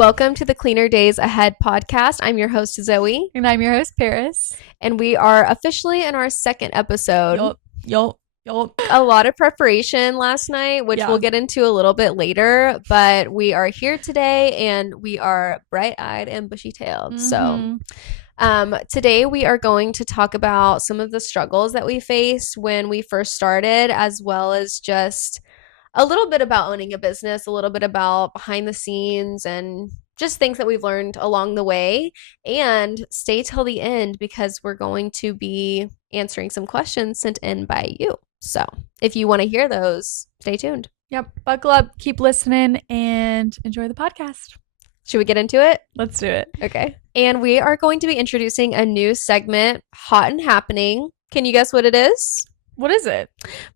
Welcome to the Cleaner Days Ahead podcast. I'm your host, Zoe. And I'm your host, Paris. And we are officially in our second episode. Yup. A lot of preparation last night, which we'll get into a little bit later. But we are here today and we are bright-eyed and bushy-tailed. So today we are going to talk about some of the struggles that we faced when we first started, as well as just a little bit about owning a business, a little bit about behind the scenes and just things that we've learned along the way. And stay till the end because we're going to be answering some questions sent in by you. So if you want to hear those, stay tuned. Yep. Buckle up, keep listening, and enjoy the podcast. Should we get into it? Let's do it. Okay. And we are going to be introducing a new segment, Hot and Happening. Can you guess what it is? What is it?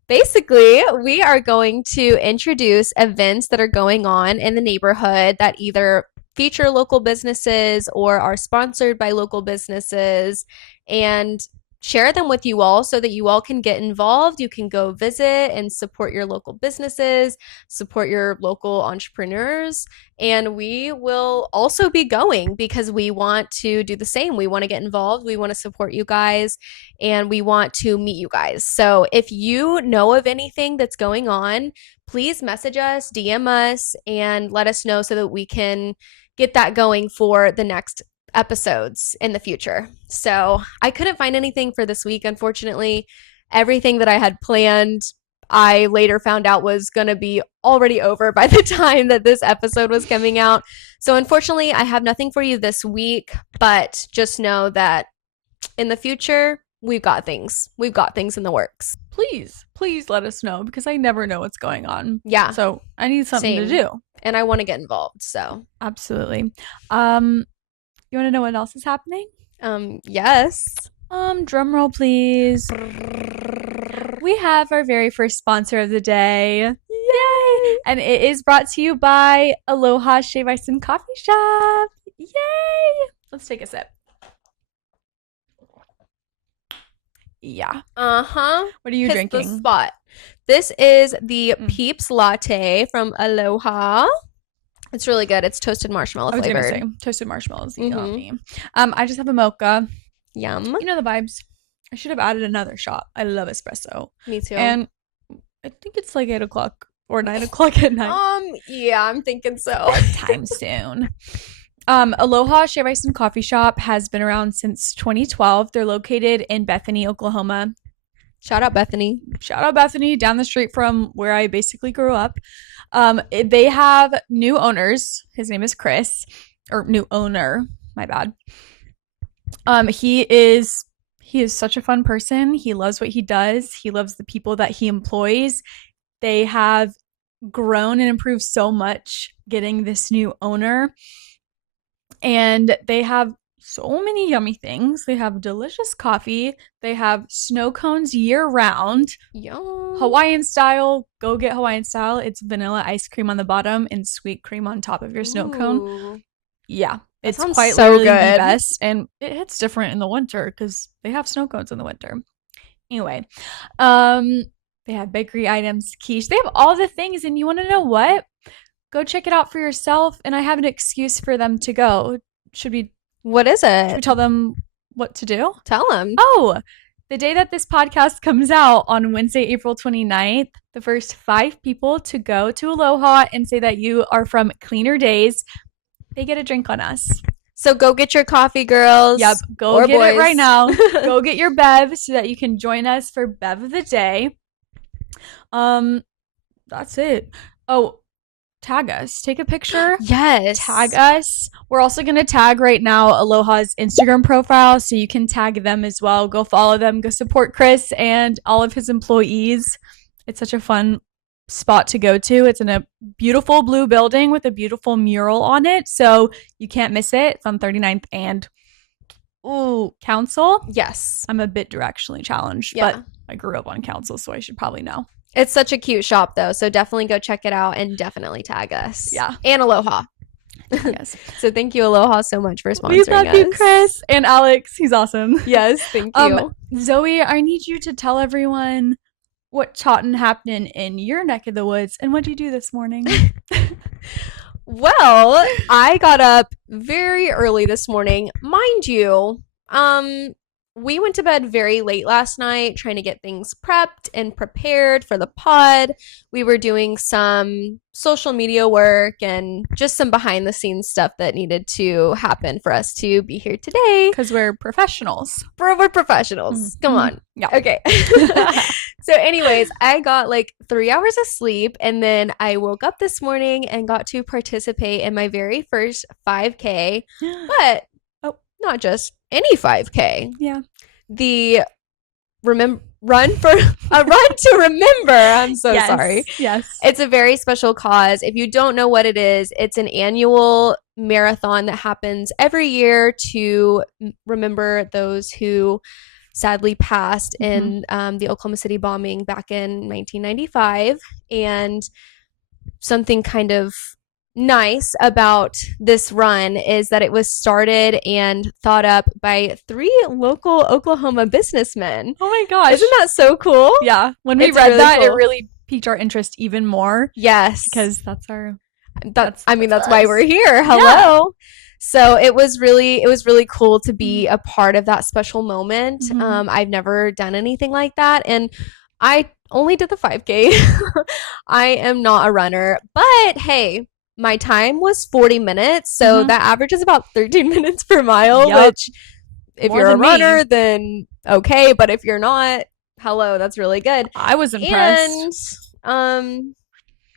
Basically, we are going to introduce events that are going on in the neighborhood that either feature local businesses or are sponsored by local businesses, and share them with you all so that you all can get involved. You can go visit and support your local businesses, support your local entrepreneurs, and we will also be going because we want to do the same. We want to get involved. We want to support you guys, and we want to meet you guys. So if you know of anything that's going on, please message us, DM us, and let us know so that we can get that going for the next episodes in the future. So I couldn't find anything for this week, unfortunately. Everything that I had planned, I later found out was going to be already over by the time that this episode was coming out. So unfortunately, I have nothing for you this week, but just know that in the future, we've got things. We've got things in the works. Please let us know because I never know what's going on. Yeah. So I need something to do. And I want to get involved. So absolutely. You want to know what else is happening? Yes. Drum roll, please. We have our very first sponsor of the day. Yay! And it is brought to you by Aloha Shave Ice and Coffee Shop. Yay! Let's take a sip. Yeah. What are you drinking? The spot. This is the Peeps Latte from Aloha. It's really good. It's toasted marshmallow flavored. I was gonna say toasted marshmallows. Yummy. I just have a mocha. Yum. You know the vibes. I should have added another shot. I love espresso. Me too. And I think it's like 8 o'clock or 9 o'clock at night. Yeah, I'm thinking so. Time soon. Aloha Shave Ice and Coffee Shop has been around since 2012. They're located in Bethany, Oklahoma. Shout out Bethany. Down the street from where I basically grew up. They have new owners. His name is Chris, or new owner. My bad. He is such a fun person. He loves what he does. He loves the people that he employs. They have grown and improved so much getting this new owner. And they have so many yummy things. They have delicious coffee. They have snow cones year round. Yum. Hawaiian style. Go get Hawaiian style. It's vanilla ice cream on the bottom and sweet cream on top of your snow cone. Yeah. It's quite so literally good. The best. And it hits different in the winter because they have snow cones in the winter. Anyway, they have bakery items, quiche. They have all the things. And you want to know what? Go check it out for yourself. And I have an excuse for them to go. What is it? Should we tell them what to do? Tell them. Oh, the day that this podcast comes out on Wednesday, April 29th, the first 5 people to go to Aloha and say that you are from Cleaner Days, they get a drink on us. So go get your coffee, girls. Yep, go get it right now. Go get your Bev so that you can join us for Bev of the Day. That's it. Oh, tag us. Take a picture. Yes. Tag us. We're also going to tag right now Aloha's Instagram profile so you can tag them as well. Go follow them. Go support Chris and all of his employees. It's such a fun spot to go to. It's in a beautiful blue building with a beautiful mural on it. So you can't miss it. It's on 39th and Council. Yes. I'm a bit directionally challenged, but I grew up on Council, so I should probably know. It's such a cute shop, though, so definitely go check it out and definitely tag us. Yeah. And Aloha. Yes. So thank you, Aloha, so much for sponsoring us. We love you, Chris. And Alex. He's awesome. Yes, thank you. Zoe, I need you to tell everyone what's hot and happening in your neck of the woods and what did you do this morning? Well, I got up very early this morning. Mind you, we went to bed very late last night trying to get things prepped and prepared for the pod. We were doing some social media work and just some behind the scenes stuff that needed to happen for us to be here today. Because we're professionals. We're professionals. Come on. Yeah. Okay. So, anyways, I got like 3 hours of sleep, and then I woke up this morning and got to participate in my very first 5K, but not just any 5K. Yeah. The run for a run to remember. I'm so sorry. Yes. It's a very special cause. If you don't know what it is, it's an annual marathon that happens every year to remember those who sadly passed in the Oklahoma City bombing back in 1995. And something kind of nice about this run is that it was started and thought up by 3 local Oklahoma businessmen. Oh my gosh. Isn't that so cool? Yeah. When we read really that, it really piqued our interest even more. Yes. Because that's our... That's why we're here. Hello. Yeah. So it was really cool to be a part of that special moment. I've never done anything like that. And I only did the 5K. I am not a runner. But hey, my time was 40 minutes. So that averages about 13 minutes per mile, which if you're a runner, then okay. But if you're not, hello, that's really good. I was impressed. And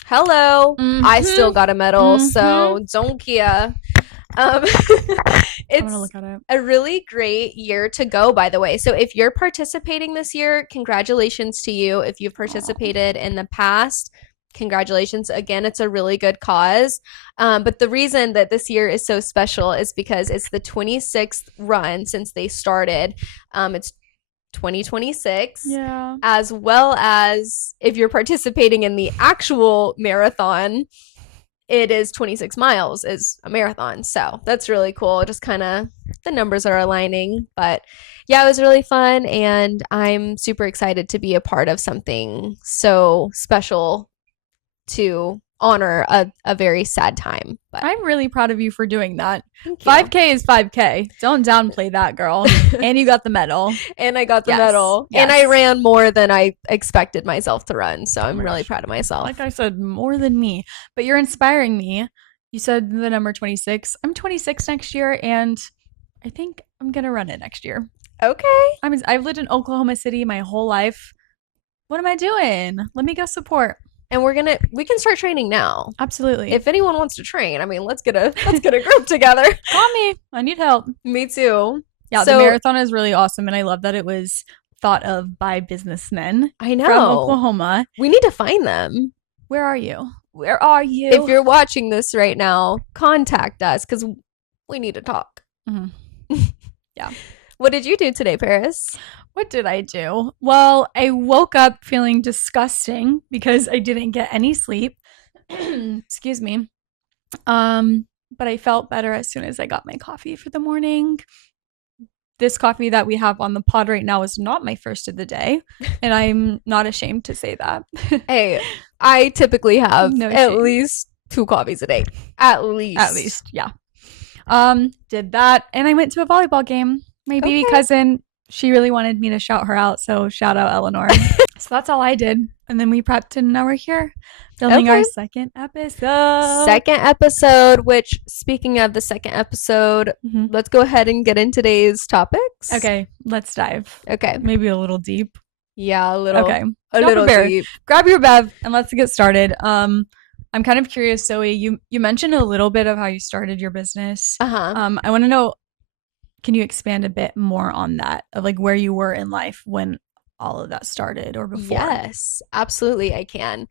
hello, I still got a medal, so don't care. It's a really great year to go, by the way. So if you're participating this year, congratulations to you. If you've participated in the past, congratulations. Again, it's a really good cause. But the reason that this year is so special is because it's the 26th run since they started. It's 2026. Yeah. As well as if you're participating in the actual marathon, it is 26 miles is a marathon. So that's really cool. Just kind of the numbers are aligning. But yeah, it was really fun. And I'm super excited to be a part of something so special to honor a very sad time. But I'm really proud of you for doing that. 5K is 5K. Don't downplay that, girl. And you got the medal. And I got the medal. Yes. And I ran more than I expected myself to run. So I'm really proud of myself. Like I said, more than me. But you're inspiring me. You said the number 26. I'm 26 next year, and I think I'm going to run it next year. Okay. I've lived in Oklahoma City my whole life. What am I doing? Let me go support. And we can start training now. Absolutely. If anyone wants to train, I mean, let's get a group together. Call me. I need help. Me too. Yeah, so, the marathon is really awesome, and I love that it was thought of by businessmen. I know. From Oklahoma. We need to find them. Where are you? Where are you? If you're watching this right now, contact us because we need to talk. Yeah. What did you do today, Paris? What did I do? Well, I woke up feeling disgusting because I didn't get any sleep. Excuse me. But I felt better as soon as I got my coffee for the morning. This coffee that we have on the pod right now is not my first of the day, and I'm not ashamed to say that. Hey, I typically have at least 2 coffees a day. At least, yeah. Did that, and I went to a volleyball game. My baby cousin, she really wanted me to shout her out, so shout out Eleanor. So that's all I did. And then we prepped, and now we're here filming our second episode. Which, speaking of the second episode, let's go ahead and get into today's topics. Okay, let's dive. Okay. Maybe a little deep. Yeah, a little. Okay. A little deep. Grab your bev, and let's get started. I'm kind of curious, Zoe, you mentioned a little bit of how you started your business. I want to know, can you expand a bit more on that, of like where you were in life when all of that started or before? Yes, absolutely, I can.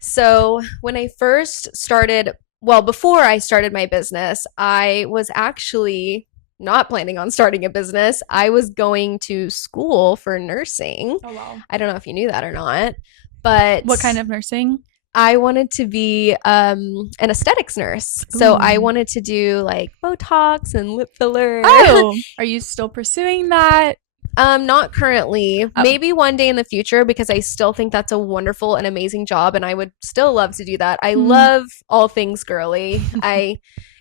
So when I first started, well, before I started my business, I was actually not planning on starting a business. I was going to school for nursing. Oh, wow. I don't know if you knew that or not, but... What kind of nursing? I wanted to be an aesthetics nurse. So I wanted to do like Botox and lip filler. Oh, are you still pursuing that? Not currently. Oh. Maybe one day in the future because I still think that's a wonderful and amazing job and I would still love to do that. I Mm. love all things girly. I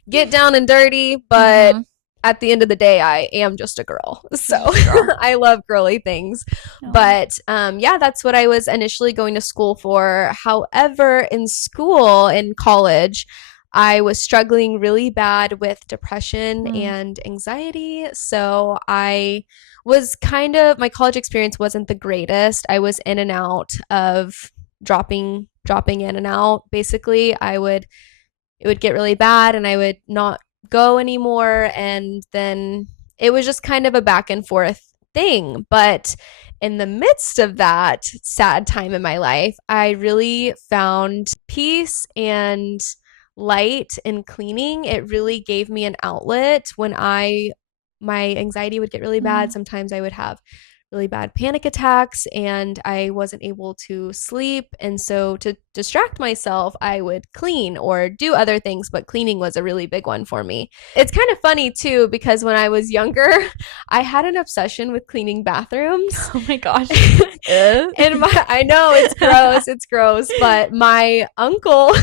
get down and dirty, but Mm-hmm. at the end of the day, I am just a girl. So Just a girl. I love girly things. Oh. But yeah, that's what I was initially going to school for. However, in school, in college, I was struggling really bad with depression Mm. and anxiety. So I was kind of, my college experience wasn't the greatest. I was in and out of dropping in and out. Basically, it would get really bad and I would not go anymore. And then it was just kind of a back and forth thing. But in the midst of that sad time in my life, I really found peace and light in cleaning. It really gave me an outlet when my anxiety would get really bad. Mm. Sometimes I would have really bad panic attacks and I wasn't able to sleep. And so to distract myself, I would clean or do other things, but cleaning was a really big one for me. It's kind of funny too, because when I was younger, I had an obsession with cleaning bathrooms. Oh my gosh. And I know it's gross, but my uncle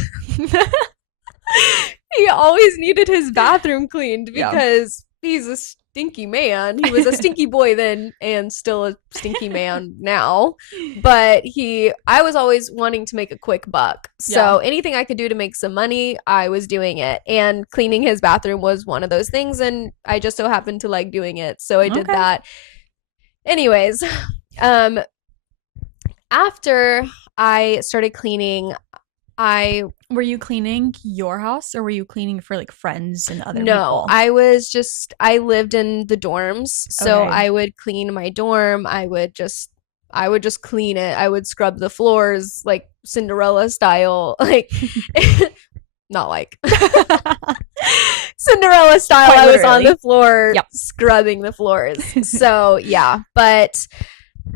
he always needed his bathroom cleaned Yeah. because he's a stinky man. He was a stinky boy then and still a stinky man now. But I was always wanting to make a quick buck. So anything I could do to make some money, I was doing it. And cleaning his bathroom was one of those things. And I just so happened to like doing it. So I did Okay. that. Anyways, um, after I started cleaning, I Were you cleaning your house or were you cleaning for like friends and other no, people? I lived in the dorms, so Okay. I would clean my dorm. I would just clean it. I would scrub the floors like Cinderella style, like not like Cinderella style. Quite I was on literally. the floor Yep. scrubbing the floors. So, yeah, but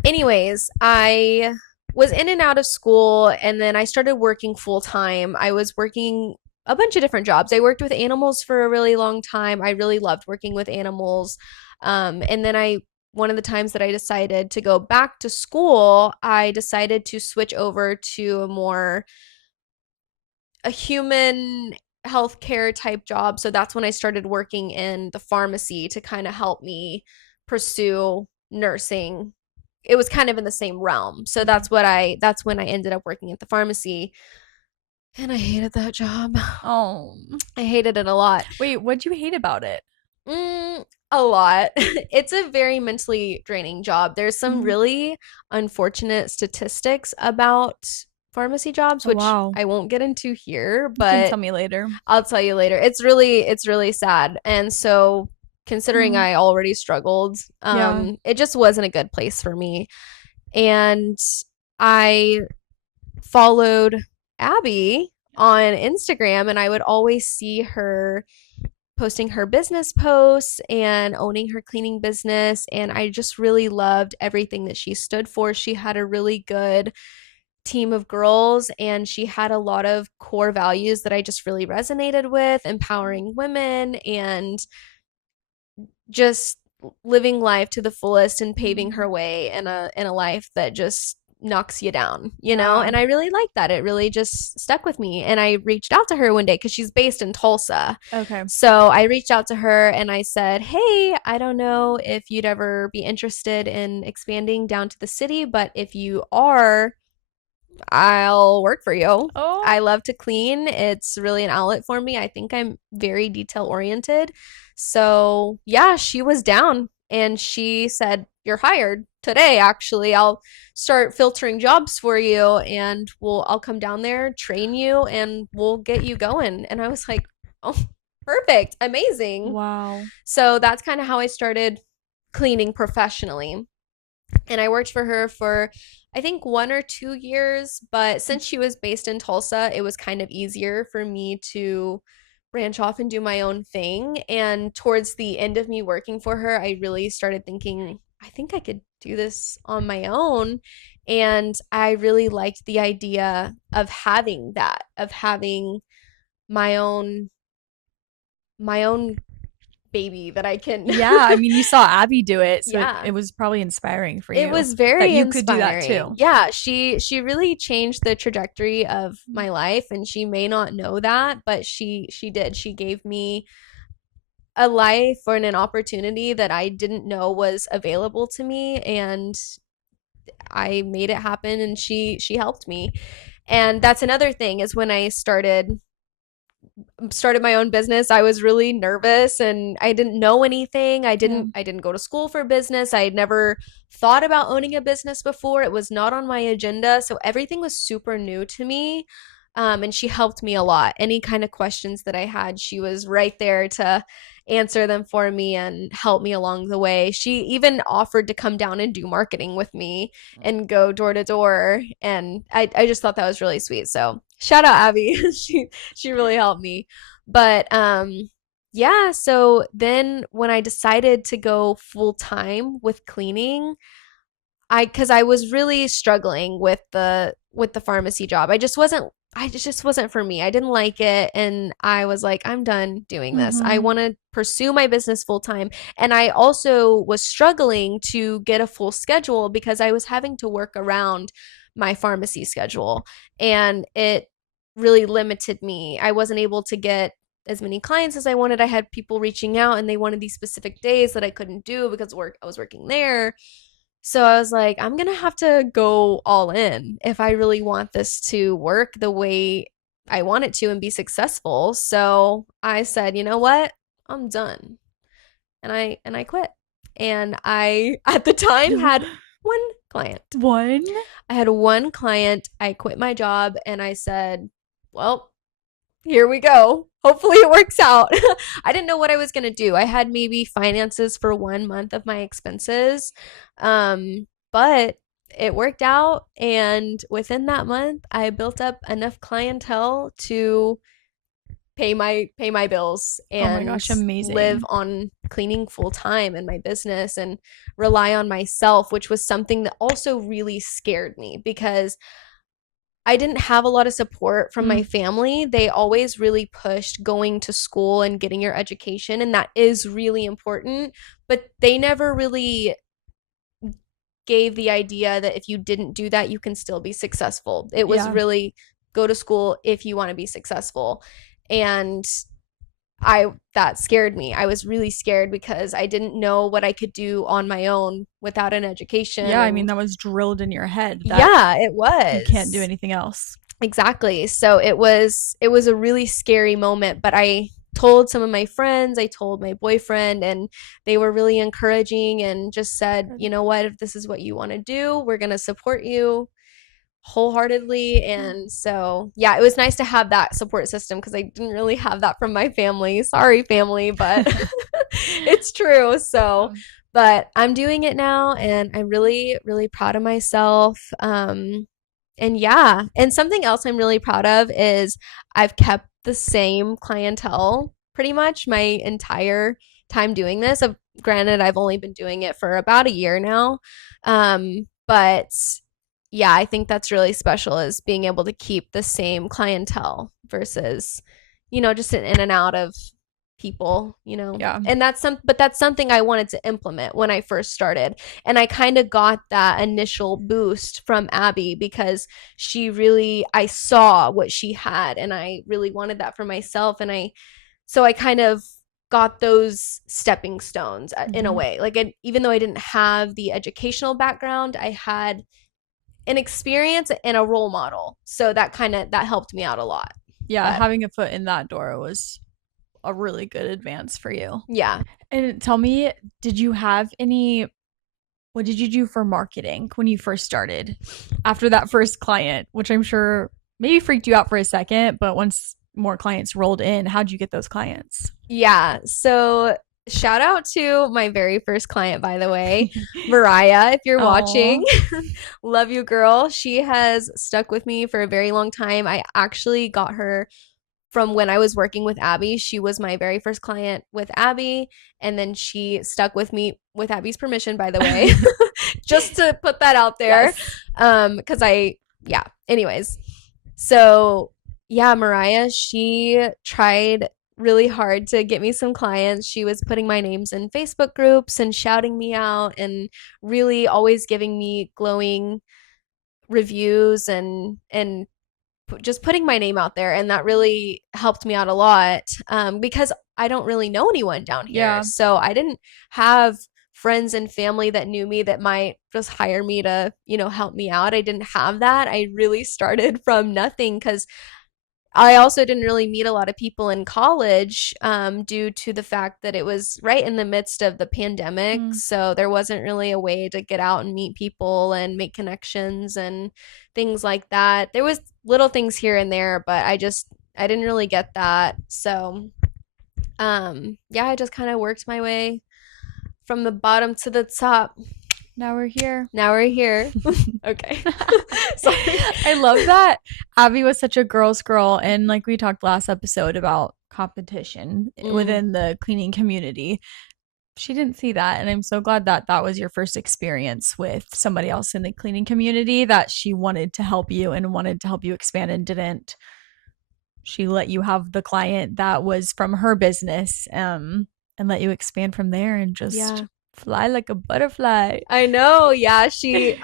anyways, I was in and out of school and then I started working full time. I was working a bunch of different jobs. I worked with animals for a really long time. I really loved working with animals. And then one of the times that I decided to go back to school, I decided to switch over to a human healthcare type job. So that's when I started working in the pharmacy to kind of help me pursue nursing. It was kind of in the same realm. So that's when I ended up working at the pharmacy. And I hated that job. Oh. I hated it a lot. Wait, what'd you hate about it? A lot. It's a very mentally draining job. There's some Mm. really unfortunate statistics about pharmacy jobs, Oh which wow. I won't get into here, You can tell but me later. I'll tell you later. It's really sad. And so considering Mm. I already struggled, Yeah. it just wasn't a good place for me. And I followed Abby on Instagram and I would always see her posting her business posts and owning her cleaning business. And I just really loved everything that she stood for. She had a really good team of girls and she had a lot of core values that I just really resonated with, empowering women and just living life to the fullest and paving her way in a life that just knocks you down, you know? Yeah. And I really like that. It really just stuck with me. And I reached out to her one day because she's based in Tulsa. Okay. So I reached out to her and I said, hey, I don't know if you'd ever be interested in expanding down to the city, but if you are, I'll work for you. Oh. I love to clean. It's really an outlet for me. I think I'm very detail oriented. So, yeah, she was down and she said, you're hired today, actually. I'll start filtering jobs for you and I'll come down there, train you, and we'll get you going. And I was like, oh, perfect. Amazing. Wow. So that's kind of how I started cleaning professionally. And I worked for her for I think 1 or 2 years, but since she was based in Tulsa, it was kind of easier for me to branch off and do my own thing. And towards the end of me working for her, I really started thinking, I think I could do this on my own. And I really liked the idea of having that, of having my own my own baby that I can. Yeah, I mean, you saw Abby do it, so Yeah. it was probably inspiring for It you was that very you could do that inspiring. too. Yeah, she really changed the trajectory of my life, and she may not know that, but she did. She gave me a life or an opportunity that I didn't know was available to me, and I made it happen, and she helped me. And that's another thing is when I started my own business, I was really nervous and I didn't know anything. Yeah. I didn't go to school for business. I had never thought about owning a business before. It was not on my agenda, so everything was super new to me. And she helped me a lot. Any kind of questions that I had, she was right there to answer them for me and help me along the way. She even offered to come down and do marketing with me and go door to door. And I just thought that was really sweet. So shout out Abby. She really helped me. But yeah, so then when I decided to go full time with cleaning, cuz I was really struggling with the pharmacy job. I just wasn't for me. I didn't like it and I was like I'm done doing this. I Mm-hmm. want to pursue my business full time. And I also was struggling to get a full schedule because I was having to work around my pharmacy schedule and it really limited me. I wasn't able to get as many clients as I wanted. I had people reaching out and they wanted these specific days that I couldn't do because I was working there. So I was like, I'm gonna have to go all in if I really want this to work the way I want it to and be successful. So I said, you know what? I'm done. And I quit. And I at the time had one client. One? I had one client. I quit my job and I said, well, here we go. Hopefully it works out. I didn't know what I was going to do. I had maybe finances for 1 month of my expenses. But it worked out. And within that month, I built up enough clientele to pay my bills Oh my and gosh, live amazing. on cleaning full time in my business and rely on myself, which was something that also really scared me because I didn't have a lot of support from my Mm, family. They always really pushed going to school and getting your education, and that is really important. But they never really gave the idea that if you didn't do that, you can still be successful. It was yeah. really go to school if you want to be successful. And I that scared me. I was really scared because I didn't know what I could do on my own without an education. Yeah, I mean, And that was drilled in your head that yeah, it you can't do was. anything else. Exactly. So it was a really scary moment, but I told some of my friends, I told my boyfriend, and they were really encouraging and just said, "You know what? If this is what you want to do, we're going to support you wholeheartedly." And so, yeah, it was nice to have that support system because I didn't really have that from my family. Sorry, family, but it's true. So, Yeah. but I'm doing it now and I'm really, really proud of myself. And yeah, and something else I'm really proud of is I've kept the same clientele pretty much my entire time doing this. Granted, I've only been doing it for about a year now. But yeah, I think that's really special is being able to keep the same clientele versus, just an in and out of people, Yeah. And that's something I wanted to implement when I first started. And I kind of got that initial boost from Abby because I saw what she had and I really wanted that for myself. So I kind of got those stepping stones in a Hmm. way. Like, even though I didn't have the educational background, I had an experience and a role model. So that helped me out a lot. Yeah, But having a foot in that door was a really good advance for you. yeah. And tell me, did you have any, what did you do for marketing when you first started after that first client, which I'm sure maybe freaked you out for a second, but once more clients rolled in, how'd you get those clients? Yeah. So shout out to my very first client, by the way, Mariah, if you're watching. Oh, Love you, girl. She has stuck with me for a very long time. I actually got her from when I was working with Abby. She was my very first client with Abby. And then she stuck with me with Abby's permission, by the way, just to put that out there. yes. Because yeah, anyways. So yeah, Mariah, she tried really hard to get me some clients. She was putting my names in Facebook groups and shouting me out and really always giving me glowing reviews and just putting my name out there, and that really helped me out a lot, because I don't really know anyone down here, Yeah. so I didn't have friends and family that knew me that might just hire me to help me out. I didn't have that. I really started from nothing because I also didn't really meet a lot of people in college, due to the fact that it was right in the midst of the pandemic. Mm. So there wasn't really a way to get out and meet people and make connections and things like that. There was little things here and there, but I didn't really get that. So yeah, I just kind of worked my way from the bottom to the top. Now we're here. Now we're here. Okay. Sorry. I love that Abby was such a girl's girl, and like we talked last episode about competition within the cleaning community. She didn't see that, and I'm so glad that that was your first experience with somebody else in the cleaning community, that she wanted to help you and wanted to help you expand, and didn't she let you have the client that was from her business, and let you expand from there and just Yeah. fly like a butterfly. I know. Yeah,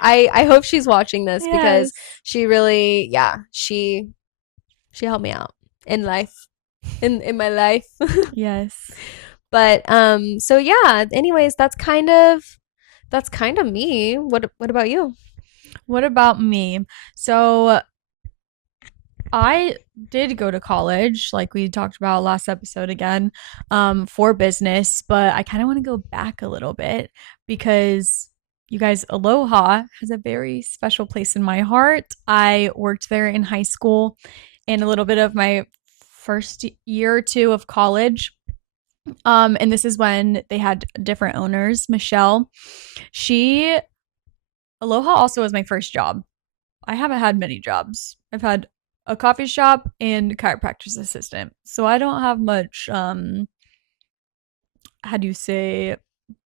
I hope she's watching this because Yes. she really, yeah, she helped me out in life, in my life. Yes. But so yeah, anyways, that's kind of me. What about you? What about me? So I did go to college, like we talked about last episode again, for business, but I kind of want to go back a little bit because you guys, Aloha has a very special place in my heart. I worked there in high school and a little bit of my first year or two of college. And this is when they had different owners. Michelle, she Aloha also was my first job. I haven't had many jobs. I've had a coffee shop and chiropractor's assistant. So I don't have much how do you say,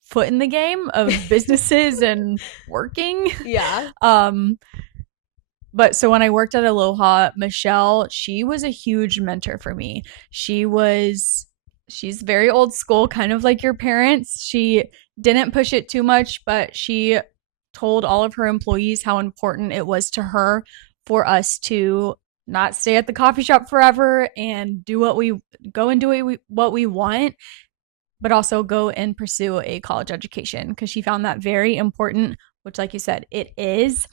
foot in the game of businesses and working. Yeah. But so when I worked at Aloha, Michelle, she was a huge mentor for me. She's very old school, kind of like your parents. She didn't push it too much, but she told all of her employees how important it was to her for us to not stay at the coffee shop forever and do what we go and do what we want, but also go and pursue a college education because she found that very important, which, like you said, it is.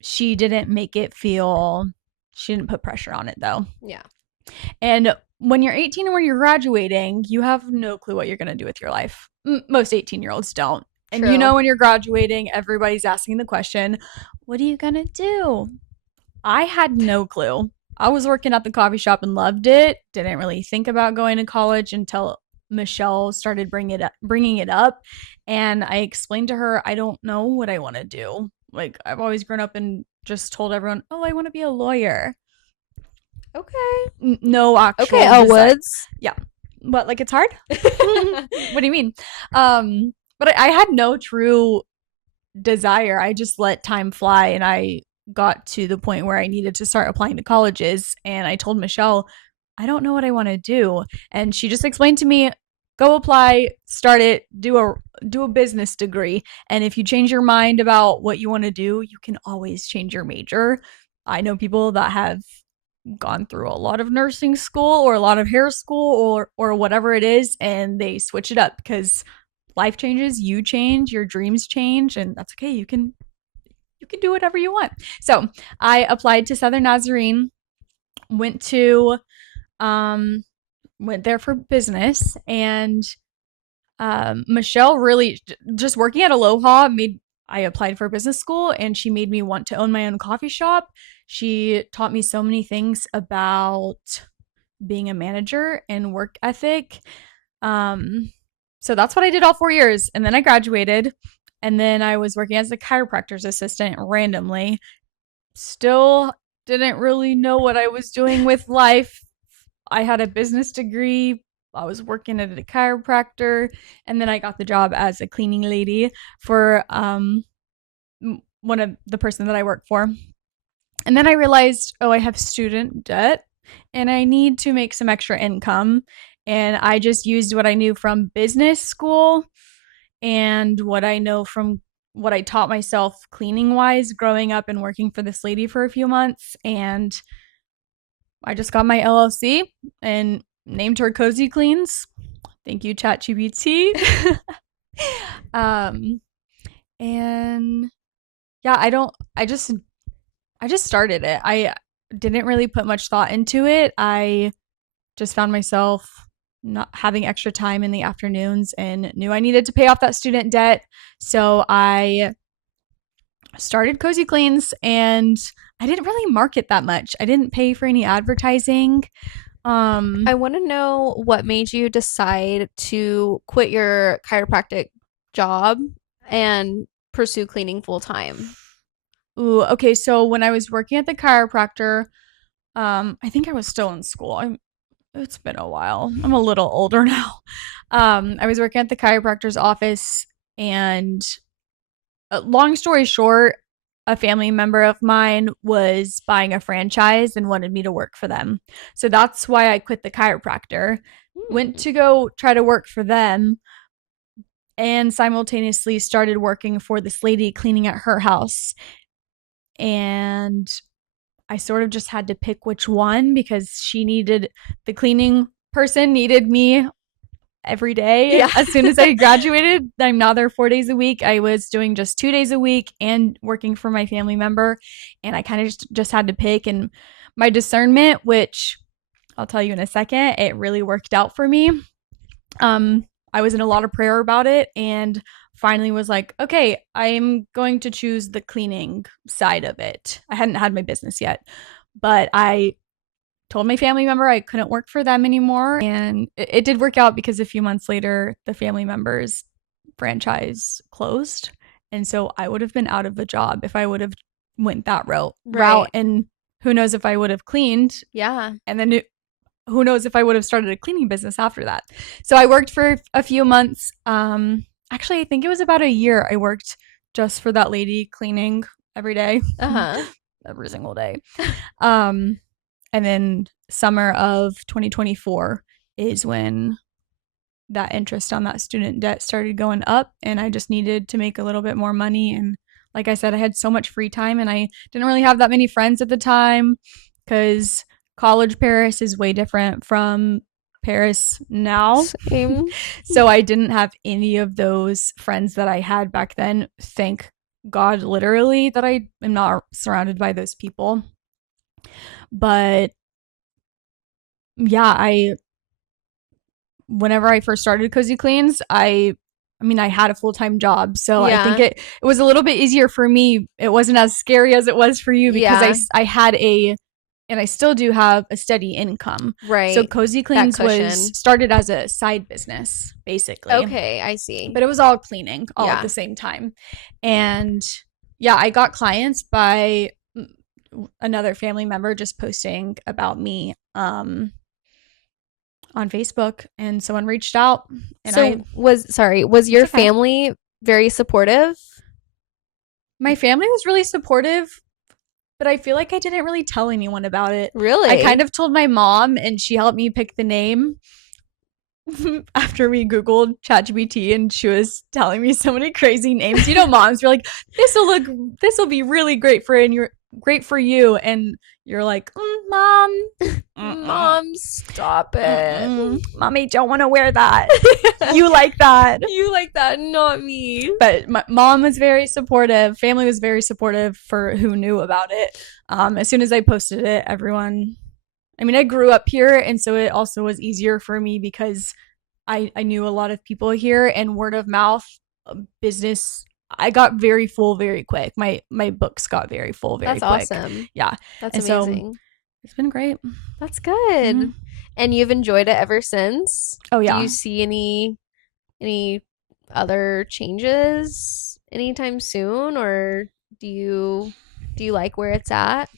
She didn't make it feel, she didn't put pressure on it though. Yeah. And when you're 18 and when you're graduating, you have no clue what you're going to do with your life. Most 18-year-olds don't. And True. you know, when you're graduating, everybody's asking the question, what are you going to do? I had no clue. I was working at the coffee shop and loved it. Didn't really think about going to college until Michelle started bringing it up. And I explained to her, I don't know what I want to do. Like, I've always grown up and just told everyone, oh, I want to be a lawyer. Okay. No actual Okay, Woods. Yeah. But like, it's hard. What do you mean? But I had no true desire. I just let time fly, and I got to the point where I needed to start applying to colleges, and I told Michelle, I don't know what I want to do. And she just explained to me, go apply, start it, do a business degree. And if you change your mind about what you want to do, you can always change your major. I know people that have gone through a lot of nursing school or a lot of hair school or whatever it is, and they switch it up because life changes, you change, your dreams change, and that's okay. You can do whatever you want. So I applied to Southern Nazarene, went there for business, and Michelle really, just working at Aloha, I applied for business school, and she made me want to own my own coffee shop. She taught me so many things about being a manager and work ethic. So that's what I did all 4 years. And then I graduated, and then I was working as a chiropractor's assistant randomly. Still didn't really know what I was doing with life. I had a business degree. I was working at a chiropractor, and then I got the job as a cleaning lady for one of the person that I work for. And then I realized, oh, I have student debt, and I need to make some extra income. And I just used what I knew from business school and what I know from what I taught myself cleaning wise growing up and working for this lady for a few months. And I just got my LLC and named her Cozy Cleans. Thank you, ChatGPT. um, and yeah, I just started it. I didn't really put much thought into it. I just found myself not having extra time in the afternoons and knew I needed to pay off that student debt. So I started Cozy Cleans, and I didn't really market that much. I didn't pay for any advertising. I want to know what made you decide to quit your chiropractic job and pursue cleaning full time. Ooh, okay. So when I was working at the chiropractor, I think I was still in school. It's been a while. I'm a little older now. I was working at the chiropractor's office, and long story short, a family member of mine was buying a franchise and wanted me to work for them. So that's why I quit the chiropractor, went to go try to work for them, and simultaneously started working for this lady cleaning at her house. And I sort of just had to pick which one because the cleaning person needed me every day. Yeah. As soon as I graduated, I'm now there 4 days a week. I was doing just 2 days a week and working for my family member. And I kind of just had to pick. And my discernment, which I'll tell you in a second, it really worked out for me. I was in a lot of prayer about it and finally was like, okay, I'm going to choose the cleaning side of it. I hadn't had my business yet, but I told my family member I couldn't work for them anymore. And it did work out because a few months later, the family member's franchise closed. And so I would have been out of a job if I would have went that route. Right. And who knows if I would have cleaned. Yeah. And then who knows if I would have started a cleaning business after that. So I worked for a few months. Actually, I think it was about a year I worked just for that lady cleaning every day. Uh-huh. Every single day. And then summer of 2024 is when that interest on that student debt started going up, and I just needed to make a little bit more money. And like I said, I had so much free time, and I didn't really have that many friends at the time because college Paris is way different from Paris now. Same. So I didn't have any of those friends that I had back then. Thank God, literally, that I am not surrounded by those people. But yeah, whenever I first started Cozy Cleans, I had a full-time job. So I think it was a little bit easier for me. It wasn't as scary as it was for you because I had and I still do have a steady income. Right. So Cozy Cleans was started as a side business, basically. Okay, I see. But it was all cleaning all at the same time. And yeah, I got clients by another family member just posting about me on Facebook, and someone reached out. And so was your family very supportive? My family was really supportive, but I feel like I didn't really tell anyone about it. Really? I kind of told my mom, and she helped me pick the name after we Googled ChatGPT, and she was telling me so many crazy names. You know, moms were like, this will be really great for you. And you're like, Mom, stop it. Mommy don't want to wear that. You like that. You like that, not me. But my mom was very supportive. Family was very supportive for who knew about it. As soon as I posted it, everyone, I grew up here, and so it also was easier for me because I knew a lot of people here, and word of mouth business, I got very full very quick. My books got very full very quick. That's awesome. Yeah. That's amazing. So it's been great. That's good. Mm-hmm. And you've enjoyed it ever since? Oh yeah. Do you see any other changes anytime soon, or do you like where it's at?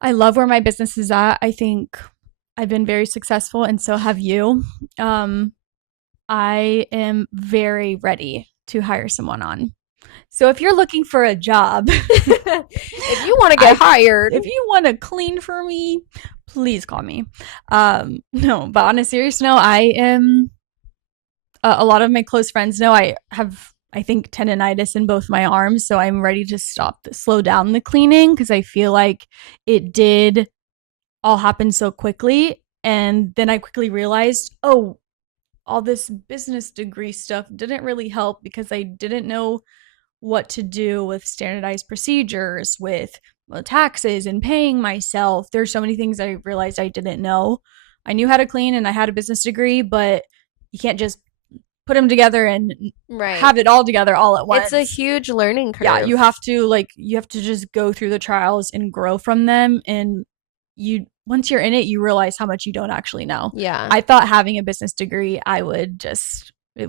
I love where my business is at. I think I've been very successful, and so have you. I am very ready to hire someone on. So if you're looking for a job, if you want to get hired, if you want to clean for me, Please call me. No, but on a serious note, I am. A lot of my close friends know I have, I think, tendonitis in both my arms, so I'm ready to slow down the cleaning because I feel like it did all happen so quickly, and then I quickly realized, oh, all this business degree stuff didn't really help because I didn't know what to do with standardized procedures, with taxes and paying myself. There's so many things I realized I didn't know. I knew how to clean and I had a business degree, but you can't just put them together and Right. have it all together all at It's a once. huge learning Yeah, curve. you have to just go through the trials and grow from them, and you once you're in it, you realize how much you don't actually know. Yeah. I thought having a business degree, I would just It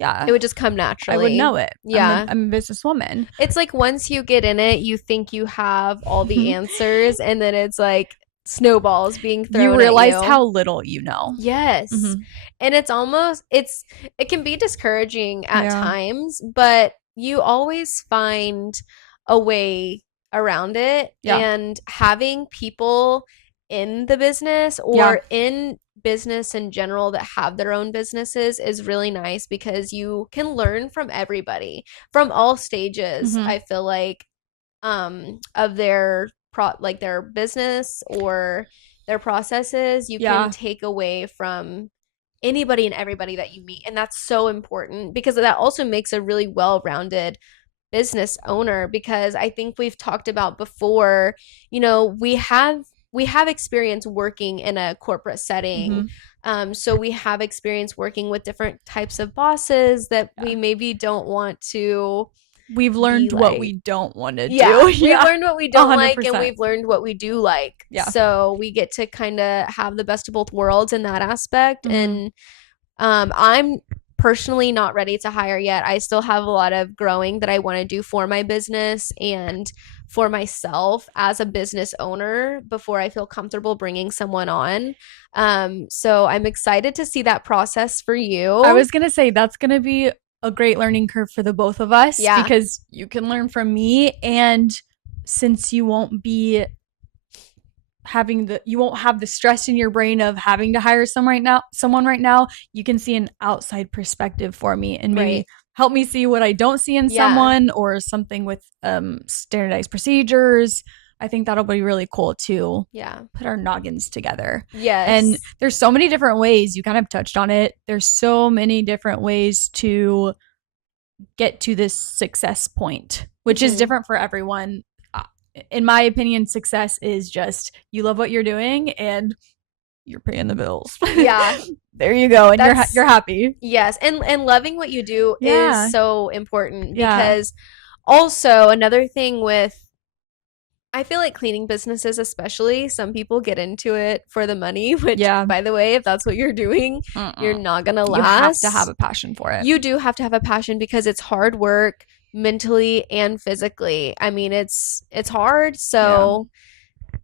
yeah, would just come I would naturally. know it. Yeah. I'm a businesswoman. It's like once you get in it, you think you have all the answers, and then it's like snowballs being You thrown at realize you. how little you know. Yes. Mm-hmm. And it's almost it can be discouraging at Yeah. times, but you always find a way around it. Yeah. And having people in the business Yeah. or in business in general that have their own businesses is really nice because you can learn from everybody from all stages, Mm-hmm. I feel like, of their like their business or their processes. You can Yeah. take away from anybody and everybody that you meet, and that's so important because that also makes a really well-rounded business owner. Because I think we've talked about before, we have experience working in a corporate setting. Mm-hmm. So we have experience working with different types of bosses that Yeah. we maybe don't want to We've be learned what we like. don't want to Yeah, do. we've Yeah. learned what we don't like and 100%. we've learned what we do like. Yeah. So we get to kind of have the best of both worlds in that aspect. Mm-hmm. And I'm personally not ready to hire yet. I still have a lot of growing that I want to do for my business and for myself as a business owner before I feel comfortable bringing someone on. So I'm excited to see that process for I you. was going to say that's going to be a great learning curve for the both of us Yeah. because you can learn from me, and since you won't be you won't have the stress in your brain of having to hire someone right now, you can see an outside perspective for me and maybe Right. help me see what I don't see in Yeah. someone, or something with standardized procedures. I think that'll be really cool to Yeah. put our noggins together. And Yes. there's so many different ways, you kind of touched on it. There's so many different ways to get to this success point, which is Mhm. different for everyone. In my opinion, success is just you love what you're doing and you're paying the bills. Yeah. There you go, and That's you're happy. Yes, and loving what you do is Yeah, so important yeah, because also another thing with I feel like cleaning businesses, especially, some people get into it for the money, which, yeah. by the way, if that's what you're doing, you're Mm-mm. not gonna You have to have last. a passion for it. You do have to have a passion because it's hard work mentally and physically. I mean, it's hard. Yeah, So,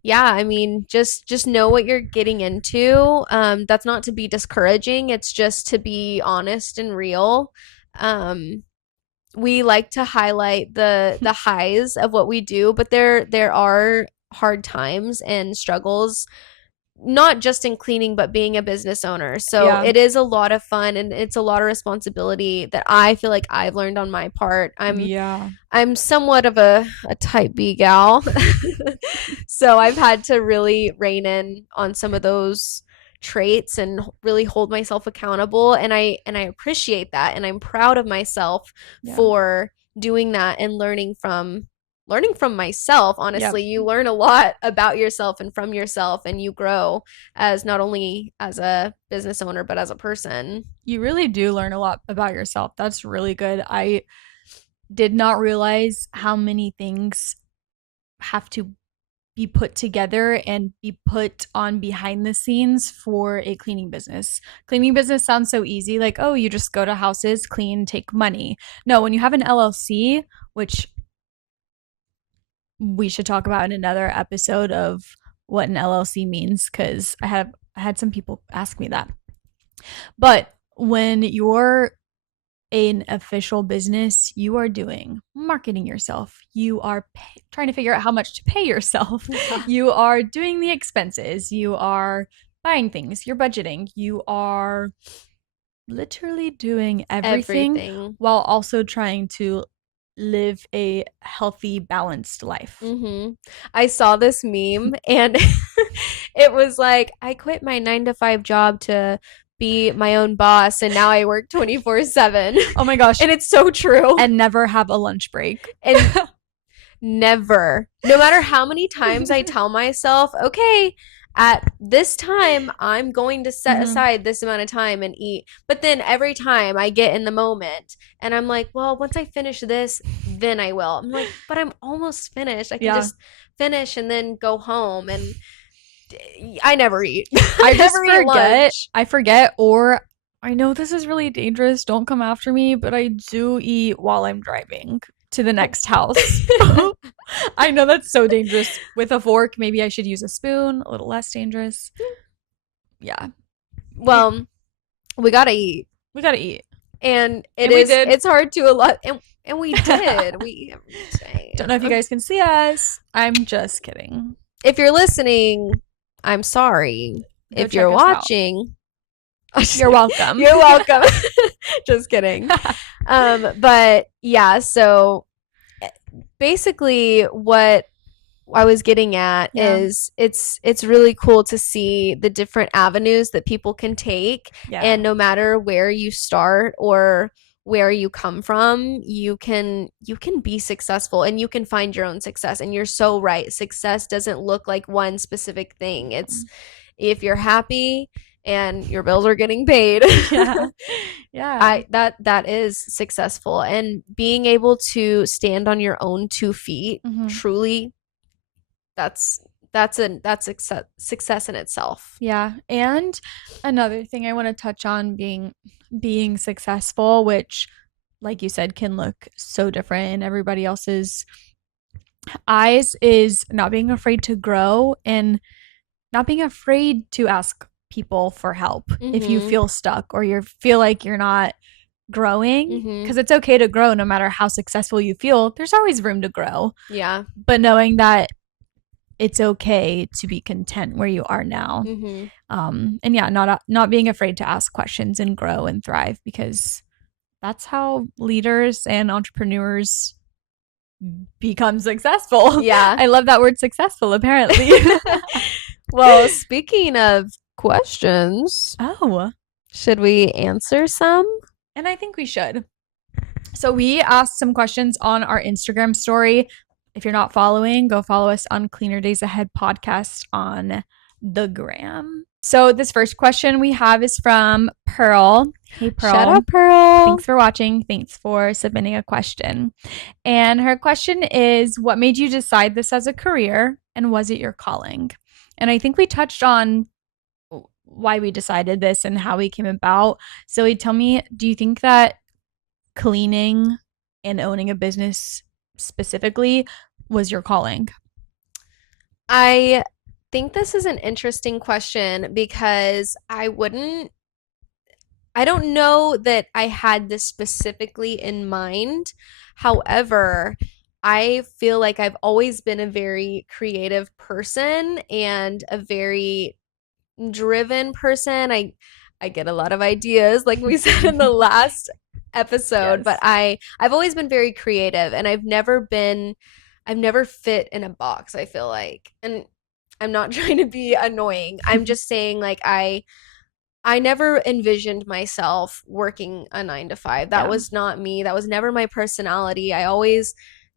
yeah, I mean, just know what you're getting into. That's not to be discouraging. It's just to be honest and real. Um, we like to highlight the highs of what we do, but there are hard times and struggles, not just in cleaning, but being a business owner. So yeah, it is a lot of fun and it's a lot of responsibility that I feel like I've learned on my part. yeah, I'm somewhat of a type B gal. So I've had to really rein in on some of those traits and really hold myself accountable, and I appreciate that, and I'm proud of myself yeah, for doing that and learning from myself. yep. Honestly, you learn a lot about yourself and from yourself, and you grow as not only as a business owner but as a person. You really do learn a lot about yourself. That's really good. I did not realize how many things have to be put together and be put on behind the scenes for a cleaning business. Cleaning business sounds so easy, like, oh, you just go to houses, clean, take money. No, when you have an LLC, which we should talk about in another episode of what an LLC means, because I had some people ask me that. But when you're an official business, you are doing marketing yourself. You are trying to figure out how much to pay yourself. Yeah. You are doing the expenses. You are buying things. You're budgeting. You are literally doing everything Everything. while also trying to live a healthy, balanced life. I saw this meme and it was like, I quit my 9 to 5 job to be my own boss and now I work 24/7. Oh my gosh. And it's so true. And never have a lunch break. And never, no matter how many times I tell myself, okay, at this time, I'm going to set aside this amount of time and eat. But then every time I get in the moment and I'm like, well, once I finish this, then I will. I'm like, but I'm almost finished. I can just finish and then go home. And I never eat. I just never eat forget. lunch. I forget, or I know this is really dangerous. Don't come after me, but I do eat while I'm driving to the next house. I know that's so dangerous. With a fork, maybe I should use a spoon, a little less dangerous. Yeah. Well, we gotta eat. We gotta eat. And we did. It's hard to a lot, and we did. We eat every day. Don't know if you guys can see us. I'm just kidding. If you're listening, I'm sorry. Go if you're check us out. watching, you're welcome. You're welcome. Just kidding. But yeah, so basically what I was getting at is it's really cool to see the different avenues that people can take. And no matter where you start or where you come from, you can be successful and you can find your own success. And you're so right. Success doesn't look like one specific thing. It's if you're happy and your bills are getting paid. That is successful. And being able to stand on your own 2 feet, truly, that's success in itself. Yeah. And another thing I want to touch on being successful, which, like you said, can look so different in everybody else's eyes, is not being afraid to grow and not being afraid to ask people for help if you feel stuck or you feel like you're not growing, because it's okay to grow no matter how successful you feel. There's always room to grow. Yeah. But knowing that it's okay to be content where you are now. And yeah, not being afraid to ask questions and grow and thrive, because that's how leaders and entrepreneurs become successful. Yeah. I love that word, successful, apparently. Well, speaking of questions, should we answer some? And I think we should. So we asked some questions on our Instagram story. If you're not following, go follow us on Cleaner Days Ahead podcast on the gram. So this first question we have is from Pearl. Hey, Pearl. Shout out, Pearl. Thanks for watching. Thanks for submitting a question. And her question is, what made you decide this as a career, and was it your calling? And I think we touched on why we decided this and how we came about. So tell me, do you think that cleaning and owning a business specifically was your calling? I think this is an interesting question because I don't know that I had this specifically in mind. However, I feel like I've always been a very creative person and a very driven person. I get a lot of ideas, like we said in the last episode, but I've always been very creative, and I've never fit in a box, I feel like. And I'm not trying to be annoying. I'm just saying, like, I never envisioned myself working a 9 to 5. That was not me. That was never my personality. I always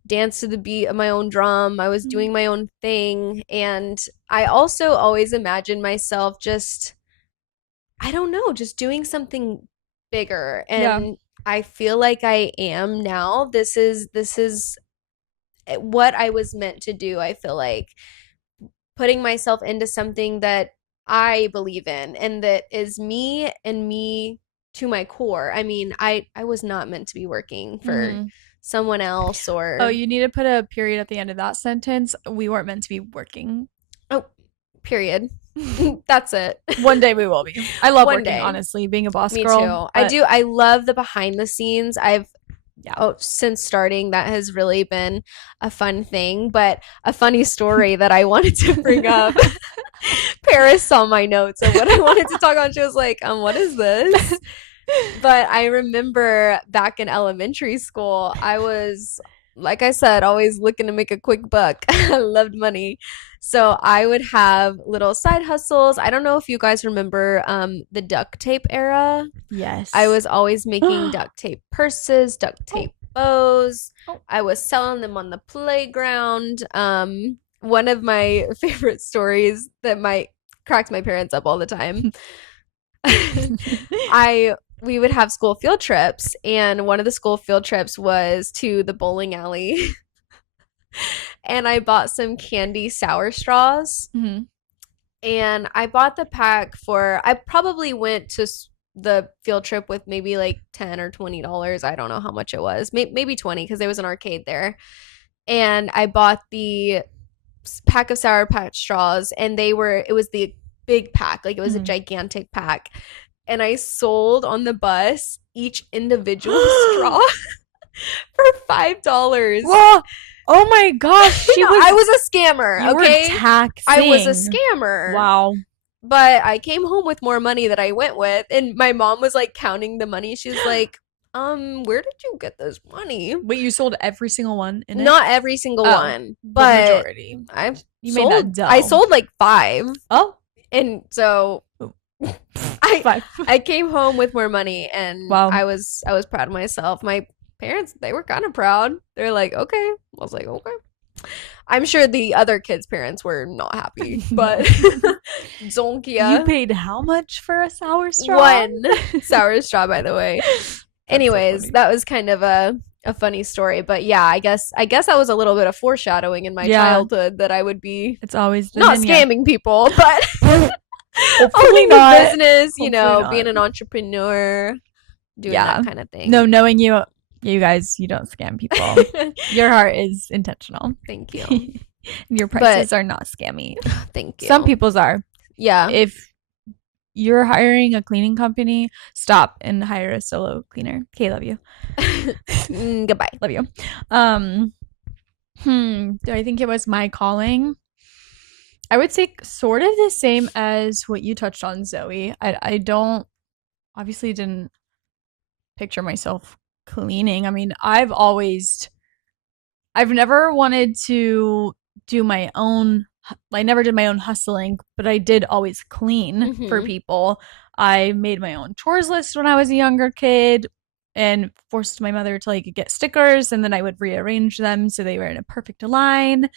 danced to the beat of my own drum. I was doing my own thing. And I also always imagined myself just, I don't know, just doing something bigger. And I feel like I am now. This is what I was meant to do. I feel like putting myself into something that I believe in and that is me and me to my core. I mean, I was not meant to be working for someone else or... Oh, you need to put a period at the end of that sentence. We weren't meant to be working. Oh, Period. That's it. One day we will be. I love One working, day. honestly, being a boss Me girl. too. I But do. I love the behind the scenes. yeah. Since starting, that has really been a fun thing. But a funny story that I wanted to bring up. Paris saw my notes of what I wanted to talk about. She was like, what is this? But I remember back in elementary school, I was, like I said, always looking to make a quick buck. I loved money. So I would have little side hustles. I don't know if you guys remember the duct tape era. I Yes. was always making duct tape purses, duct tape bows. Oh. I was selling them on the playground. One of my favorite stories that might cracks my parents up all the time. I we would have school field trips, and one of the school field trips was to the bowling alley. And I bought some candy sour straws. Mm-hmm. And I bought the pack for, I probably went to the field trip with maybe like $10 or $20. I don't know how much it was. Maybe 20 because there was an arcade there. And I bought the pack of Sour Patch straws, and it was the big pack. Like it was a gigantic pack. And I sold on the bus each individual straw for $5. Whoa. Oh my gosh. I was a scammer, okay? Taxing. I was a scammer. Wow. But I came home with more money that I went with, and my mom was like counting the money. She was like, where did you get this money? Wait, you sold every single one in it? Not every single one, but the majority. Made that dough. I sold like 5. Oh. And so I came home with more money, and wow. I was proud of myself. My parents, they were kind of proud. They're like, okay. I was like, okay. I'm sure the other kids' parents were not happy, but Zonkia. You paid how much for a sour straw? 1 sour straw, by the way. Anyways, so that was kind of a funny story, but yeah, I guess that was a little bit of foreshadowing in my childhood that I would be. It's always not scamming people, but owning a business, being an entrepreneur, doing that kind of thing. No, knowing you guys, you don't scam people. Your heart is intentional. Thank you. Your prices are not scammy. Thank you. Some people's are. Yeah. If you're hiring a cleaning company, stop and hire a solo cleaner. Okay, love you. Goodbye. Love you. Do I think it was my calling? I would say sort of the same as what you touched on, Zoe. I obviously didn't picture myself cleaning. I mean, I've never wanted to do my own, I never did my own hustling, but I did always clean for people. I made my own chores list when I was a younger kid and forced my mother to like get stickers, and then I would rearrange them so they were in a perfect line.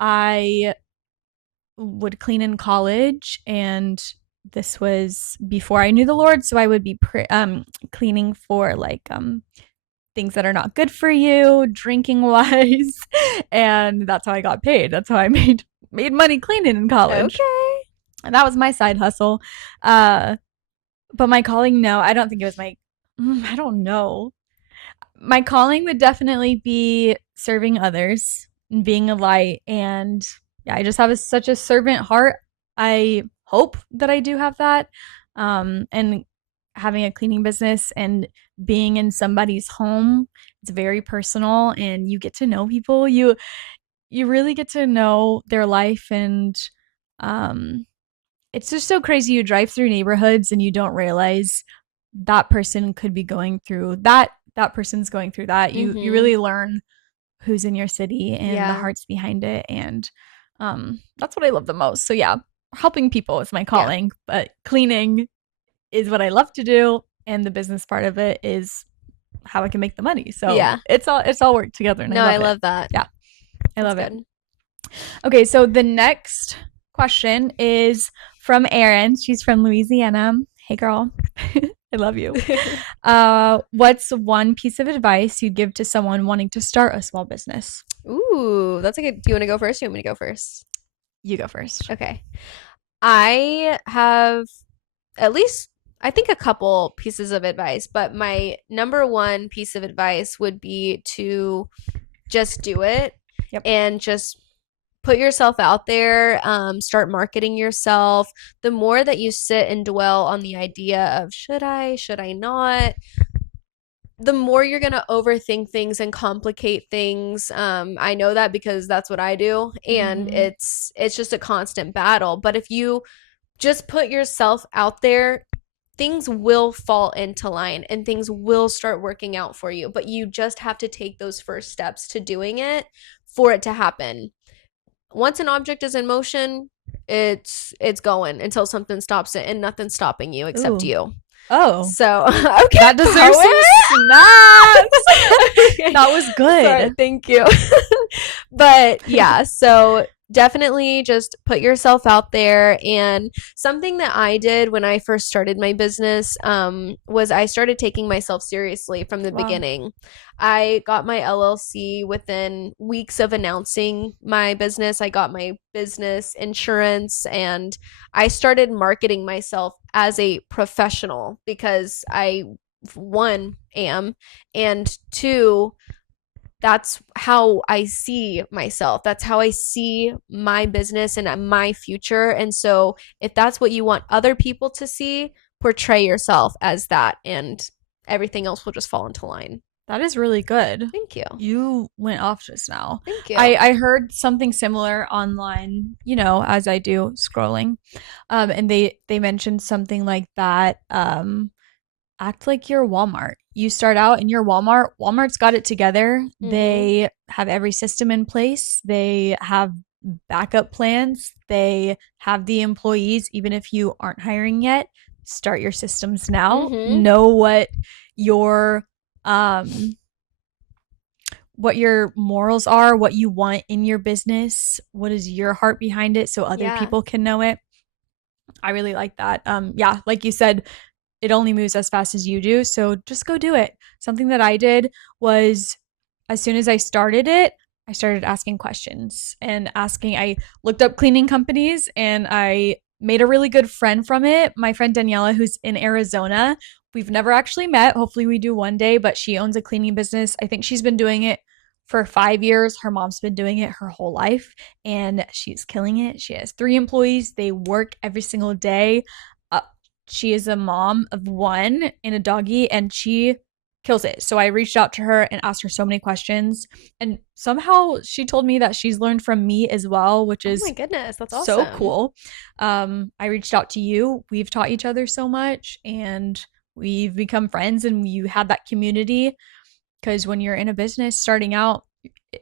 I would clean in college, and this was before I knew the Lord, so I would be cleaning for like things that are not good for you, drinking wise, and that's how I got paid. That's how I made money cleaning in college. Okay. And that was my side hustle. But my calling, no, I don't think it was I don't know. My calling would definitely be serving others and being a light, and yeah, I just have such a servant heart. I hope that I do have that. And having a cleaning business and being in somebody's home, it's very personal, and you get to know people. You really get to know their life, and it's just so crazy. You drive through neighborhoods and you don't realize that person could be going through that. That person's going through that. You really learn who's in your city and the hearts behind it, and that's what I love the most. So yeah, helping people is my calling, but cleaning is what I love to do, and the business part of it is how I can make the money. So yeah, it's all worked together. And I love that. Yeah, I love it. Okay, so the next question is from Erin. She's from Louisiana. Hey, girl. I love you. What's one piece of advice you'd give to someone wanting to start a small business? Ooh, that's a good. Do you want to go first? Or do you want me to go first? You go first. Okay. I have at least, I think, a couple pieces of advice, but my number one piece of advice would be to just do it and just put yourself out there, start marketing yourself. The more that you sit and dwell on the idea of should I not, the more you're going to overthink things and complicate things. I know that because that's what I do, and Mm-hmm. it's just a constant battle. But if you just put yourself out there, things will fall into line and things will start working out for you. But you just have to take those first steps to doing it for it to happen. Once an object is in motion, it's going until something stops it, and nothing's stopping you except Ooh. you. Oh, So, okay, that deserves some poet. snaps. Okay. That was Sorry, good. thank you. But yeah, so definitely just put yourself out there. And something that I did when I first started my business was I started taking myself seriously from the Wow. beginning. I got my LLC within weeks of announcing my business. I got my business insurance, and I started marketing myself as a professional because I, one, am, and two, that's how I see myself. That's how I see my business and my future. And so, if that's what you want other people to see, portray yourself as that, and everything else will just fall into line. That is really good. Thank you. You went off just now. Thank I, you. I heard something similar online, as I do scrolling. And they mentioned something like that. Act like you're Walmart. You start out in your Walmart. Walmart's got it together. Mm-hmm. They have every system in place. They have backup plans. They have the employees, even if you aren't hiring yet. Start your systems now. Mm-hmm. Know your um what your morals are, what you want in your business, what is your heart behind it so other Yeah. people can know it. I really like that. Yeah, like you said, it only moves as fast as you do. So just go do it. Something that I did was as soon as I started it, I started asking questions and asking. I looked up cleaning companies and I made a really good friend from it. My friend Daniela, who's in Arizona. We've never actually met. Hopefully, we do one day, but she owns a cleaning business. I think she's been doing it for 5 years. Her mom's been doing it her whole life and she's killing it. She has 3 employees. They work every single day. Uh, she is a mom of one and a doggy, and she kills it. So I reached out to her and asked her so many questions. And somehow she told me that she's learned from me as well, which Oh my is goodness, that's so awesome. cool. I reached out to you. We've taught each other so much and we've become friends, and you had that community. Because when you're in a business starting out,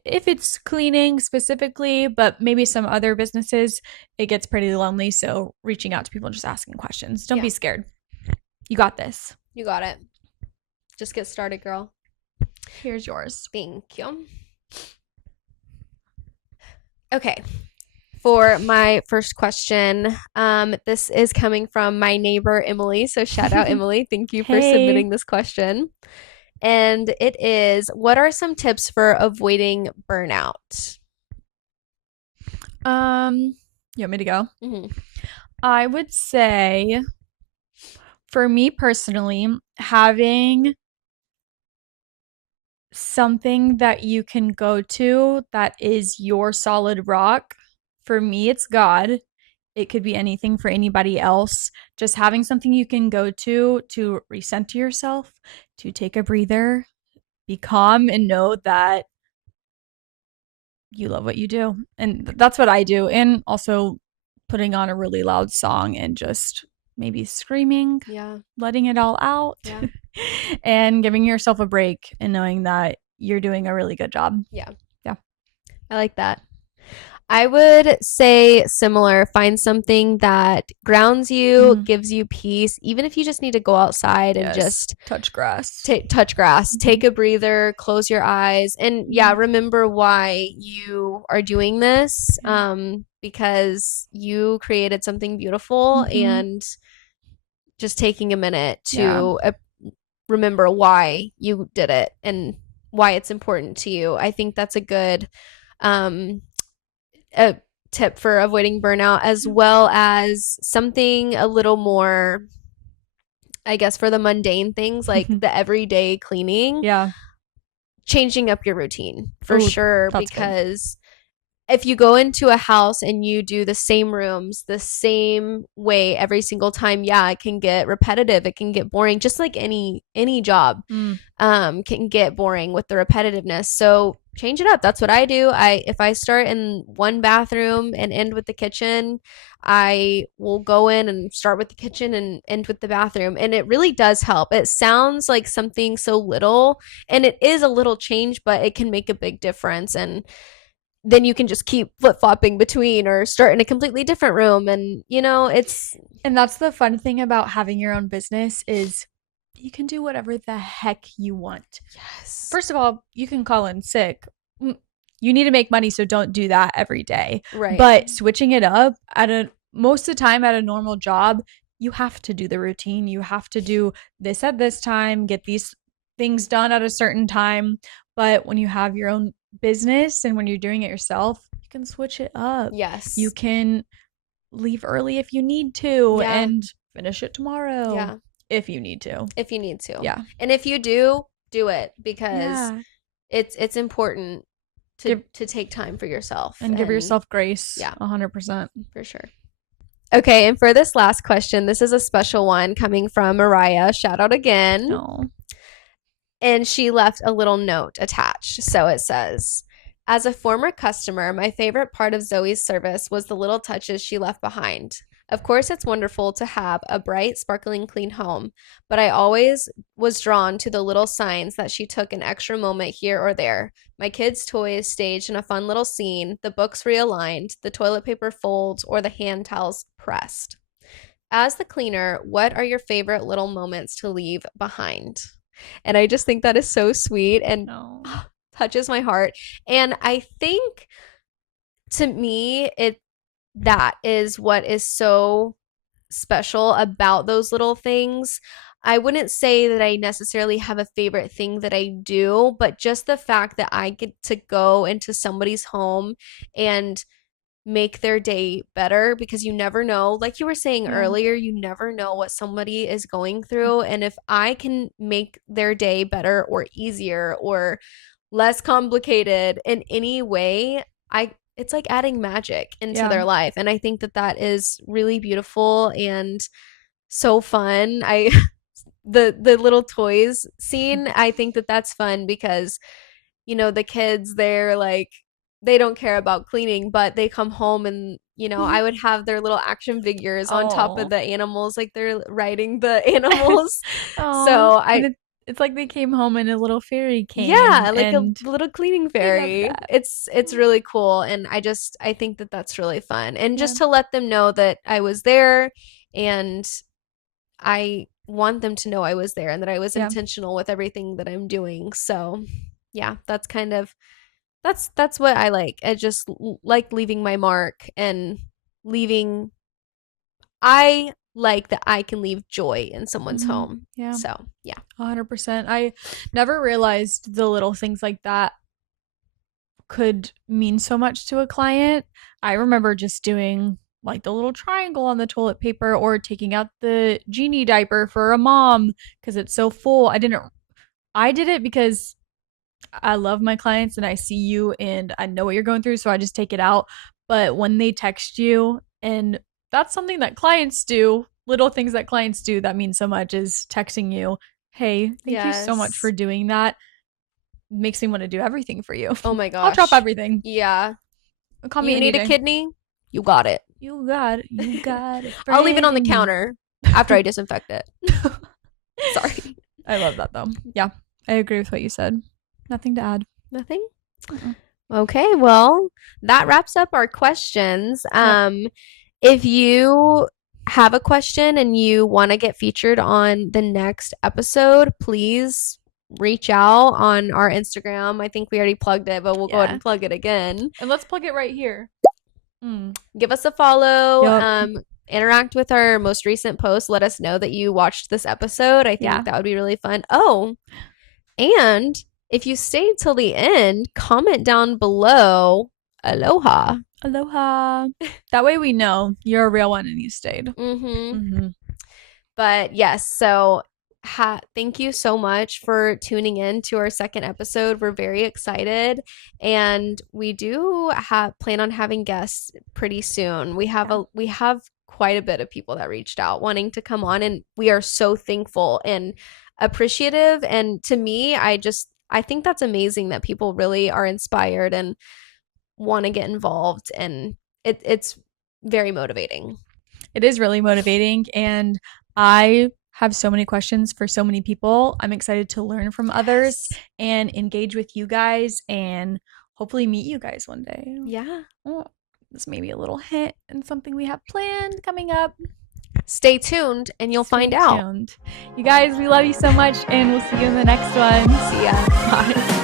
if it's cleaning specifically, but maybe some other businesses, it gets pretty lonely. So reaching out to people and just asking questions. Don't Yeah, be scared. You got this. you got it. Just get started, girl. Here's yours. Thank you. Okay. For my first question, this is coming from my neighbor Emily. So shout out Emily. Thank you for Hey. submitting this question. And it is, what are some tips for avoiding burnout? You want me to go? Mm-hmm. I would say for me personally, having something that you can go to that is your solid rock. For me, it's God. It could be anything for anybody else. Just having something you can go to recenter yourself, to take a breather, be calm, and know that you love what you do. And that's what I do. And also putting on a really loud song and just maybe screaming, Yeah. letting it all out, Yeah. and giving yourself a break and knowing that you're doing a really good job. Yeah. Yeah. I like that. I would say similar. Find something that grounds you, Mm-hmm. gives you peace, even if you just need to go outside and Yes. just Touch grass. touch grass, Mm-hmm. take a breather, close your eyes, and yeah, Mm-hmm. remember why you are doing this. Yeah. Because you created something beautiful, Mm-hmm. and just taking a minute Yeah. to remember why you did it and why it's important to you. I think that's a good um, a tip for avoiding burnout, as well as something a little more, I guess, for the mundane things like the everyday cleaning, Yeah. changing up your routine for Oh, sure, that's good. because if you go into a house and you do the same rooms the same way every single time, yeah, it can get repetitive. It can get boring, just like any job Mm. can get boring with the repetitiveness. So change it up. That's what I do. If I start in one bathroom and end with the kitchen, I will go in and start with the kitchen and end with the bathroom. And it really does help. It sounds like something so little, and it is a little change, but it can make a big difference. And then you can just keep flip-flopping between or start in a completely different room, and it's And that's the fun thing about having your own business is you can do whatever the heck you want. yes. First of all, you can call in sick. You need to make money, so don't do that every day. Right. But switching it up most of the time at a normal job, you have to do the routine. You have to do this at this time, get these things done at a certain time. But when you have your own business and when you're doing it yourself, you can switch it up. Yes. You can leave early if you need to Yeah. and finish it tomorrow. Yeah. If you need to. If you need to. Yeah. And if you do it, because Yeah. it's important to take time for yourself and give yourself grace. Yeah. 100%. For sure. Okay, and for this last question, this is a special one coming from Mariah. Shout out again. No. And she left a little note attached. So it says, as a former customer, my favorite part of Zoe's service was the little touches she left behind. Of course, it's wonderful to have a bright, sparkling, clean home, but I always was drawn to the little signs that she took an extra moment here or there. My kids' toys staged in a fun little scene, the books realigned, the toilet paper folds, or the hand towels pressed. As the cleaner, what are your favorite little moments to leave behind? And I just think that is so sweet and touches my heart. And I think, to me, that is what is so special about those little things. I wouldn't say that I necessarily have a favorite thing that I do, but just the fact that I get to go into somebody's home and make their day better, because you never know, like you were saying earlier, you never know what somebody is going through. And if I can make their day better or easier or less complicated in any way, it's like adding magic into their life. And I think that is really beautiful and so fun. The little toys scene, I think that's fun because the kids, they're like, they don't care about cleaning, but they come home and I would have their little action figures on top of the animals, like they're riding the animals. So it's like they came home and a little fairy came. Yeah, like a little cleaning fairy. It's really cool, and I think that's really fun. And just to let them know that I was there, and I want them to know I was there and that I was intentional with everything that I'm doing. So, yeah, that's kind of that's what I like. I just like leaving my mark and I like that I can leave joy in someone's home. Yeah. So, yeah. 100%. I never realized the little things like that could mean so much to a client. I remember just doing like the little triangle on the toilet paper or taking out the genie diaper for a mom because it's so full. I did it because I love my clients and I see you and I know what you're going through, so I just take it out. But when they text you, and that's something that clients do, little things that clients do that mean so much, is texting you, hey, thank you so much for doing that. Makes me want to do everything for you. Oh my gosh. I'll drop everything. Yeah. Call me you need a kidney? You got it. You got it. You got it. I'll leave it on the counter after I disinfect it. Sorry. I love that though. Yeah, I agree with what you said. Nothing to add. Nothing? Okay, well, that wraps up our questions. If you have a question and you want to get featured on the next episode, please reach out on our Instagram. I think we already plugged it, but we'll go ahead and plug it again. And let's plug it right here. Give us a follow. Interact with our most recent post. Let us know that you watched this episode. I think that would be really fun. Oh, and if you stayed till the end, comment down below. Aloha. Aloha. That way we know you're a real one and you stayed. But yes, so Thank you so much for tuning in to our second episode. We're very excited, and we do plan on having guests pretty soon. We have quite a bit of people that reached out wanting to come on, and we are so thankful and appreciative. And to me, I think that's amazing that people really are inspired and want to get involved, and it's very motivating. It is really motivating, and I have so many questions for so many people. I'm excited to learn from others Yes. and engage with you guys and hopefully meet you guys one day. Yeah. Oh, this may be a little hint and something we have planned coming up. Stay tuned and you'll Stay find out. tuned. You guys, we love you so much, and we'll see you in the next one. See ya. Bye.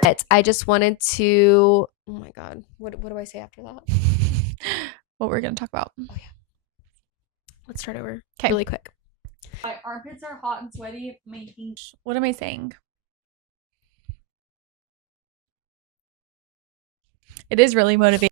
But I just wanted to, oh my God, what do I say after that? What we're going to talk about. Oh, yeah. Let's start over. Okay. Really quick. My armpits are hot and sweaty, making. What am I saying? It is really motivating.